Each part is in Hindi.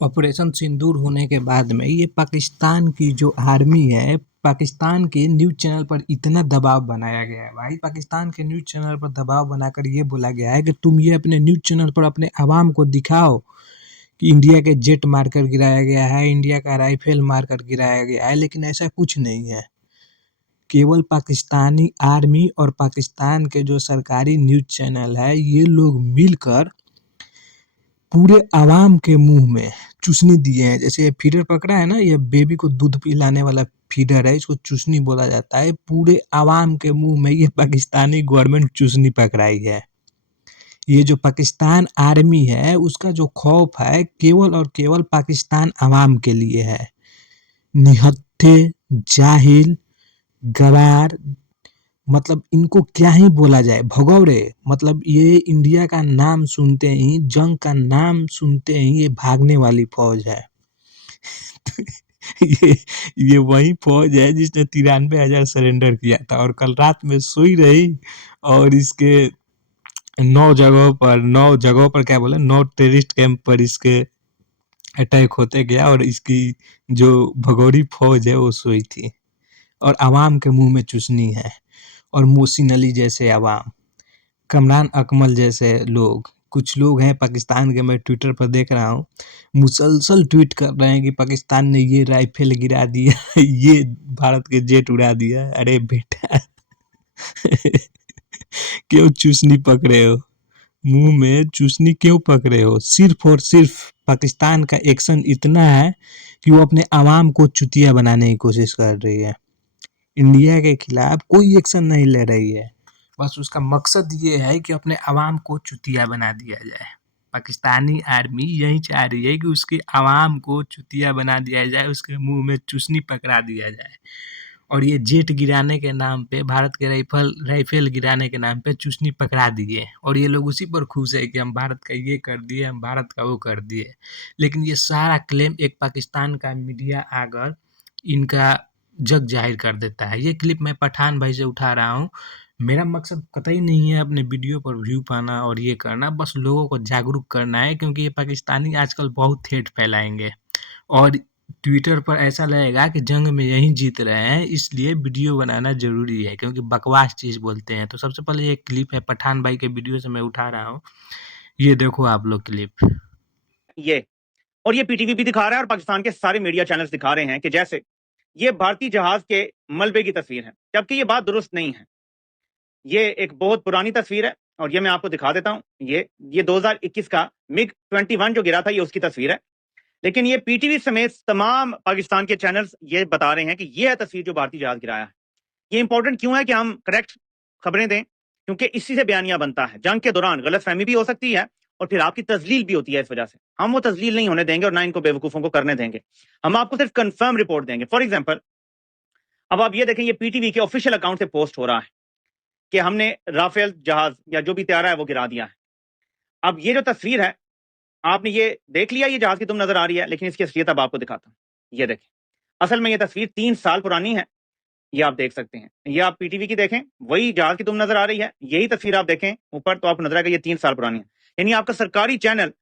ऑपरेशन सिंदूर होने के बाद में ये पाकिस्तान की जो आर्मी है, पाकिस्तान के न्यूज़ चैनल पर इतना दबाव बनाया गया है भाई। पाकिस्तान के न्यूज़ चैनल पर दबाव बनाकर ये बोला गया है कि तुम ये अपने न्यूज़ चैनल पर अपने आवाम को दिखाओ कि इंडिया के जेट मारकर गिराया गया है, इंडिया का राइफल मारकर गिराया गया है, लेकिन ऐसा कुछ नहीं है। केवल पाकिस्तानी आर्मी और पाकिस्तान के जो सरकारी न्यूज़ चैनल है, ये लोग मिलकर पूरे आवाम के मुंह में चूसनी दिए हैं। जैसे ये फीडर पकड़ा है ना, ये बेबी को दूध पिलाने वाला फीडर है, इसको चूसनी बोला जाता है। पूरे आवाम के मुंह में ये पाकिस्तानी गवर्नमेंट चूसनी पकड़ाई है। ये जो पाकिस्तान आर्मी है, उसका जो खौफ है केवल और केवल पाकिस्तान आवाम के लिए है। निहत्थे, जाहिल, गवार, मतलब इनको क्या ही बोला जाए, भगौड़े। मतलब ये इंडिया का नाम सुनते ही, जंग का नाम सुनते ही ये भागने वाली फौज है। ये ये वही फौज है जिसने 93,000 सरेंडर किया था और कल रात में सोई रही और इसके 9 जगहों पर क्या बोले, 9 टेररिस्ट कैंप पर इसके अटैक होते गया और इसकी जो भगोड़ी फौज है वो सोई थी और आवाम के मुंह में चूसनी है। और मोहसिन अली जैसे अवाम, कमरान अकमल जैसे लोग, कुछ लोग हैं पाकिस्तान के, मैं ट्विटर पर देख रहा हूँ, मुसलसल ट्वीट कर रहे हैं कि पाकिस्तान ने ये राइफल गिरा दिया, ये भारत के जेट उड़ा दिया। अरे बेटा क्यों चूसनी पकड़े हो, मुंह में चूसनी क्यों पकड़े हो? सिर्फ और सिर्फ पाकिस्तान का एक्शन इतना है कि वो अपने आवाम को चुतिया बनाने की कोशिश कर रही है। इंडिया के खिलाफ कोई एक्शन नहीं ले रही है, बस उसका मकसद ये है कि अपने आवाम को चुतिया बना दिया जाए। पाकिस्तानी आर्मी यही चाह रही है कि उसके आवाम को चुतिया बना दिया जाए, उसके मुंह में चूसनी पकड़ा दिया जाए। और ये जेट गिराने के नाम पे, भारत के राइफल गिराने के नाम पे चूसनी पकड़ा दिए और ये लोग उसी पर खुश है कि हम भारत का ये कर दिए, हम भारत का वो कर दिए। लेकिन ये सारा क्लेम एक पाकिस्तान का मीडिया आकर इनका जग जाहिर कर देता है। ये क्लिप मैं पठान भाई से उठा रहा हूँ। मेरा मकसद कतई नहीं है अपने वीडियो पर व्यू पाना और ये करना, बस लोगों को जागरूक करना है, क्योंकि ये पाकिस्तानी आजकल बहुत हेट फैलाएंगे और ट्विटर पर ऐसा लगेगा कि जंग में यही जीत रहे हैं, इसलिए वीडियो बनाना जरूरी है, क्योंकि बकवास चीज बोलते हैं। तो सबसे पहले ये क्लिप है पठान भाई के वीडियो से मैं उठा रहा हूँ, ये देखो आप लोग क्लिप। ये और ये पीटीवी भी दिखा रहा है और पाकिस्तान के सारे मीडिया चैनल्स दिखा रहे हैं कि जैसे ये भारतीय जहाज के मलबे की तस्वीर है, जबकि ये बात दुरुस्त नहीं है। ये एक बहुत पुरानी तस्वीर है और ये मैं आपको दिखा देता हूं। ये 2021 का मिग 21 जो गिरा था, ये उसकी तस्वीर है। लेकिन ये पीटीवी समेत तमाम पाकिस्तान के चैनल्स ये बता रहे हैं कि ये है तस्वीर जो भारतीय जहाज गिराया है। ये इंपॉर्टेंट क्यों है कि हम करेक्ट खबरें दें? क्योंकि इसी से बयानिया बनता है। जंग के दौरान गलतफहमी भी हो सकती है और फिर आपकी तजलील भी होती है। इस वजह से हम वो तजलील नहीं होने देंगे और ना इनको बेवकूफों को करने देंगे। हम आपको सिर्फ कंफर्म रिपोर्ट देंगे। फॉर एग्जाम्पल, अब आप ये देखें, ये पीटीवी के ऑफिशियल अकाउंट से पोस्ट हो रहा है कि हमने राफेल जहाज या जो भी तैयारा है वो गिरा दिया है। अब ये जो तस्वीर है, आपने ये देख लिया, ये जहाज की तुम नजर आ रही है, लेकिन इसकी असलियत अब आपको दिखाता हूं। ये देखें, असल में ये तस्वीर 3 साल पुरानी है। ये आप देख सकते हैं, ये आप पीटीवी की देखें, वही जहाज की तुम नजर आ रही है। यही तस्वीर आप देखें ऊपर तो आपको नजर आएगा ये 3 साल पुरानी है। यानी आपका सरकारी चैनल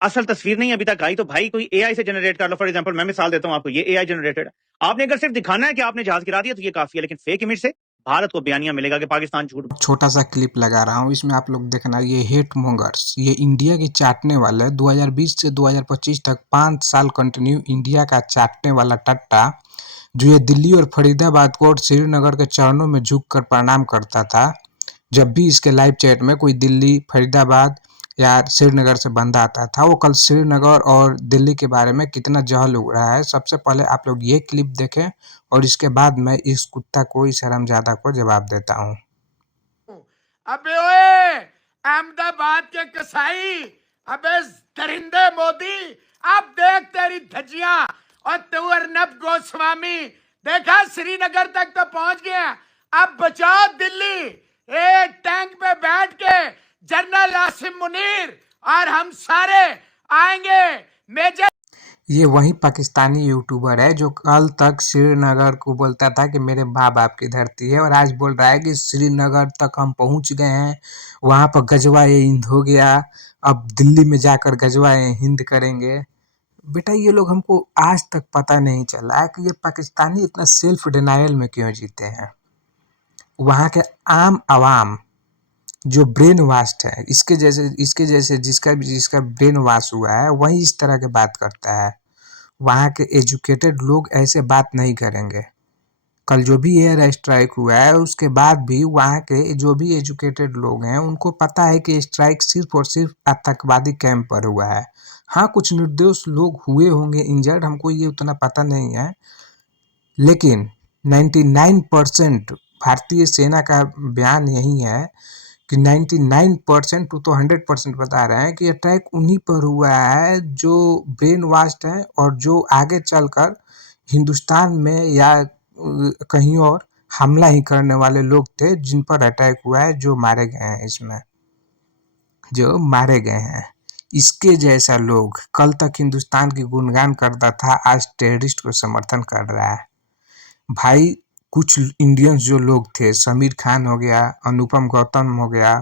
असल तस्वीर नहीं अभी तक आई, तो भाई कोई एआई से जनरेट कर लो। फॉर एग्जांपल, मैं मिसाल देता हूं आपको, ये एआई जनरेटेड। आपने अगर सिर्फ दिखाना है कि आपने जहाज गिरा दिया तो ये काफी है, लेकिन फेक इमेज से भारत को बयानिया मिलेगा कि पाकिस्तान झूठ। छोटा सा क्लिप लगा रहा हूँ, इसमें आप लोग देखना। ये हेट मोंगर्स, ये इंडिया की चाटने वाले, 2020 से 2025 तक 5 साल कंटिन्यू इंडिया का चाटने वाला टट्टा, जो ये दिल्ली और फरीदाबाद को और श्रीनगर के चरणों में झुककर प्रणाम करता था। जब भी इसके लाइव चैट में कोई दिल्ली, फरीदाबाद या श्रीनगर से बंदा आता था, वो कल श्रीनगर और दिल्ली के बारे में कितना जहल उड़ रहा है। सबसे पहले आप लोग ये क्लिप देखें और इसके बाद मैं इस कुत्ता को, इस हरामजादा को जवाब देता हूँ। अबे ओए अहमदाबाद के कसाई, अबे दरिंदे मोदी, अब देख तेरी धज्जियां। और तू अर्नब गोस्वामी, देखा श्रीनगर तक तो पहुंच गया, अब बचाओ दिल्ली। एक टैंक पे बैठ के जनरल आसिम मुनीर और हम सारे आएंगे। मेजर ये वही पाकिस्तानी यूट्यूबर है जो कल तक श्रीनगर को बोलता था कि मेरे माँ बाप की धरती है, और आज बोल रहा है कि श्रीनगर तक हम पहुंच गए हैं, वहां पर गजवा हिंद हो गया, अब दिल्ली में जाकर गजवा हिंद करेंगे। बेटा ये लोग हमको आज तक पता नहीं चला कि ये पाकिस्तानी इतना सेल्फ डिनायल में क्यों जीते हैं। वहाँ के आम आवाम जो ब्रेन वाश्ड है, इसके जैसे जिसका ब्रेन वॉश हुआ है वही इस तरह के बात करता है। वहाँ के एजुकेटेड लोग ऐसे बात नहीं करेंगे। कल जो भी एयर स्ट्राइक हुआ है उसके बाद भी वहाँ के जो भी एजुकेटेड लोग हैं उनको पता है कि स्ट्राइक सिर्फ और सिर्फ आतंकवादी कैंप पर हुआ है। हाँ, कुछ निर्दोष लोग हुए होंगे इंजर्ड, हमको ये उतना पता नहीं है, लेकिन 99% भारतीय सेना का बयान यही है कि 99% तो 100% बता रहे हैं कि अटैक उन्हीं पर हुआ है जो ब्रेन वाश्ड है और जो आगे चलकर हिंदुस्तान में या कहीं और हमला ही करने वाले लोग थे जिन पर अटैक हुआ है, जो मारे गए हैं। इसमें जो मारे गए हैं, इसके जैसा लोग कल तक हिंदुस्तान की गुणगान करता था, आज टेररिस्ट को समर्थन कर रहा है। भाई कुछ इंडियंस जो लोग थे, समीर खान हो गया, अनुपम गौतम हो गया,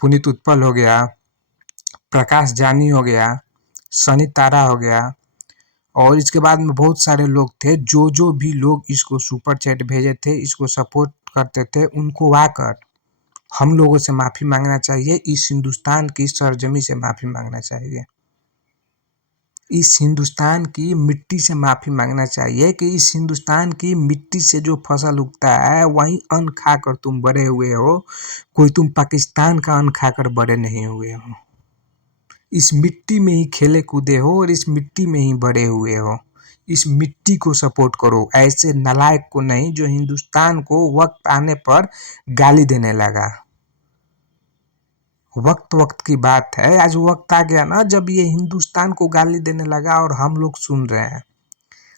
पुनीत उत्पल हो गया, प्रकाश जानी हो गया, सनी तारा हो गया, और इसके बाद में बहुत सारे लोग थे जो भी लोग इसको सुपर चैट भेजे थे, इसको सपोर्ट करते थे, उनको आकर हम लोगों से माफ़ी मांगना चाहिए। इस हिंदुस्तान की सरजमी से माफ़ी मांगना चाहिए। इस हिंदुस्तान की मिट्टी से माफ़ी मांगना चाहिए कि इस हिंदुस्तान की मिट्टी से जो फसल उगता है वही अन्न खाकर तुम बड़े हुए हो, कोई तुम पाकिस्तान का अन्न खाकर बड़े नहीं हुए हो। इस मिट्टी में ही खेले कूदे हो और इस मिट्टी में ही बड़े हुए हो। इस मिट्टी को सपोर्ट करो, ऐसे नालायक को नहीं जो हिंदुस्तान को वक्त आने पर गाली देने लगा। वक्त की बात है, आज वक्त आ गया ना जब ये हिंदुस्तान को गाली देने लगा और हम लोग सुन रहे हैं।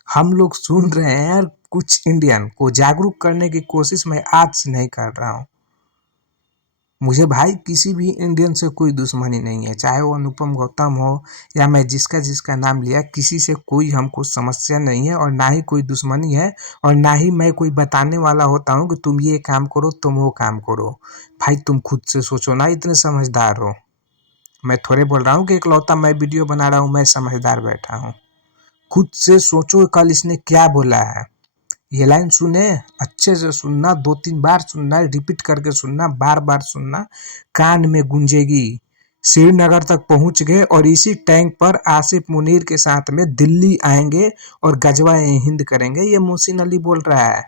हम लोग सुन रहे हैं और कुछ इंडियन को जागरूक करने की कोशिश मैं आज से नहीं कर रहा हूँ। मुझे भाई किसी भी इंडियन से कोई दुश्मनी नहीं है, चाहे वो अनुपम गौतम हो या मैं जिसका नाम लिया, किसी से कोई हमको समस्या नहीं है और ना ही कोई दुश्मनी है, और ना ही मैं कोई बताने वाला होता हूँ कि तुम ये काम करो, तुम वो काम करो। भाई तुम खुद से सोचो ना, इतने समझदार हो। मैं थोड़े बोल रहा हूँ कि इकलौता मैं वीडियो बना रहा हूँ, मैं समझदार बैठा हूँ। खुद से सोचो कल इसने क्या बोला है। ये लाइन सुने, अच्छे से सुनना, 2-3 बार सुनना, रिपीट करके सुनना, बार बार सुनना, कान में गूंजेगी। श्रीनगर तक पहुंच गए और इसी टैंक पर आसिफ मुनीर के साथ में दिल्ली आएंगे और गजवाए हिंद करेंगे। ये मोहसिन अली बोल रहा है,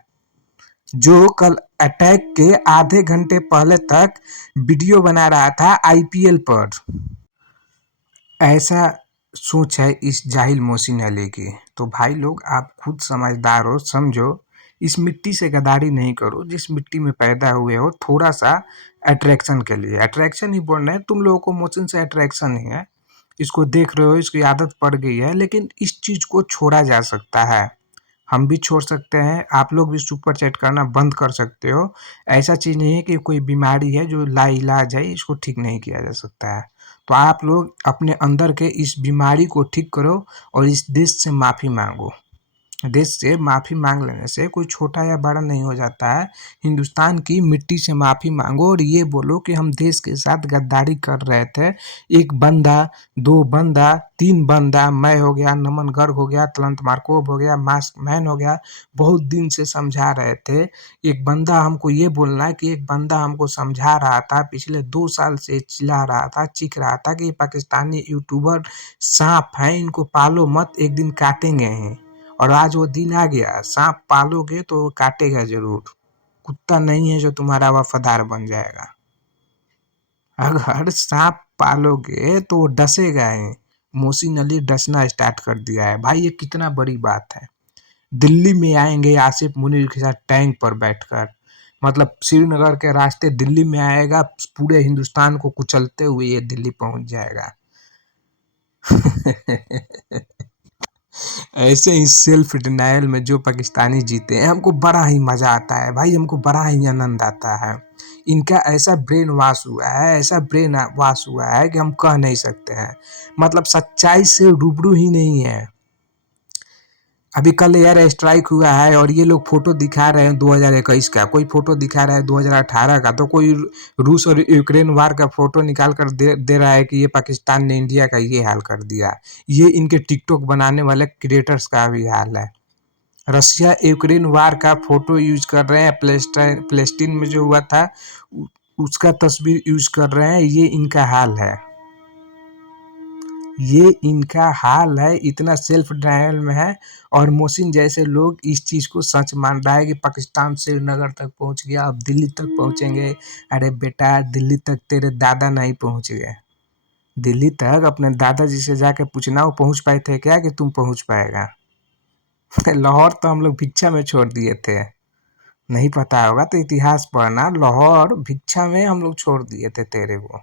जो कल अटैक के आधे घंटे पहले तक वीडियो बना रहा था IPL पर। ऐसा सोच है इस जाहिल मोहसिन अली की। तो भाई लोग आप खुद समझदार हो, समझो, इस मिट्टी से गद्दारी नहीं करो जिस मिट्टी में पैदा हुए हो। थोड़ा सा अट्रैक्शन के लिए, अट्रैक्शन ही बोल रहे हैं, तुम लोगों को मोहसिन से अट्रैक्शन ही है, इसको देख रहे हो, इसकी आदत पड़ गई है, लेकिन इस चीज़ को छोड़ा जा सकता है। हम भी छोड़ सकते हैं, आप लोग भी सुपर चैट करना बंद कर सकते हो। ऐसा चीज़ नहीं है कि कोई बीमारी है जो लाइलाज है, इसको ठीक नहीं किया जा सकता है। तो आप लोग अपने अंदर के इस बीमारी को ठीक करो और इस देश से माफ़ी मांगो। देश से माफ़ी मांग लेने से कोई छोटा या बड़ा नहीं हो जाता है। हिंदुस्तान की मिट्टी से माफ़ी मांगो और ये बोलो कि हम देश के साथ गद्दारी कर रहे थे। 1 बंदा, 2 बंदा, 3 बंदा, मैं हो गया, नमन गर्ग हो गया, तलंत मार्कोव हो गया, मास्क मैन हो गया, बहुत दिन से समझा रहे थे। एक बंदा हमको ये बोलना है कि एक बंदा हमको समझा रहा था, पिछले 2 साल से चिल्ला रहा था, चीख रहा था कि ये पाकिस्तानी यूट्यूबर सांप हैं, इनको पालो मत, एक दिन काटेंगे ही। और आज वो दिन आ गया, सांप पालोगे तो वो काटेगा जरूर। कुत्ता नहीं है जो तुम्हारा वफादार बन जाएगा। अगर सांप पालोगे तो वो डसेगा ही। मोहसिन अली डसना स्टार्ट कर दिया है। भाई ये कितना बड़ी बात है। दिल्ली में आएंगे आसिफ मुनीर के साथ टैंक पर बैठकर, मतलब श्रीनगर के रास्ते दिल्ली में आएगा, पूरे हिंदुस्तान को कुचलते हुए ये दिल्ली पहुंच जाएगा। ऐसे ही सेल्फ डिनायल में जो पाकिस्तानी जीते हैं, हमको बड़ा ही मजा आता है भाई, हमको बड़ा ही आनंद आता है। इनका ऐसा ब्रेन वॉश हुआ है, ऐसा ब्रेन वॉश हुआ है कि हम कह नहीं सकते हैं। मतलब सच्चाई से रूबरू ही नहीं है। अभी कल एयर स्ट्राइक हुआ है और ये लोग फोटो दिखा रहे हैं 2021 का, कोई फोटो दिखा रहा है 2018 का, तो कोई रूस और यूक्रेन वार का फोटो निकाल कर दे रहा है कि ये पाकिस्तान ने इंडिया का ये हाल कर दिया। ये इनके टिकटॉक बनाने वाले क्रिएटर्स का भी हाल है। रशिया यूक्रेन वार का फोटो यूज कर रहे हैं, पैलेस्टीन में जो हुआ था उसका तस्वीर यूज कर रहे हैं। ये इनका हाल है, ये इनका हाल है, इतना सेल्फ डिनायल में है। और मोहसिन जैसे लोग इस चीज़ को सच मान रहा है कि पाकिस्तान श्रीनगर तक पहुंच गया, अब दिल्ली तक पहुंचेंगे। अरे बेटा, दिल्ली तक तेरे दादा नहीं पहुंच गए। दिल्ली तक अपने दादाजी से जाके पूछना, वो पहुंच पाए थे क्या कि तुम पहुंच पाएगा? लाहौर तो हम लोग भिक्षा में छोड़ दिए थे, नहीं पता होगा तो इतिहास पढ़ना। लाहौर भिक्षा में हम लोग छोड़ दिए थे तेरे को।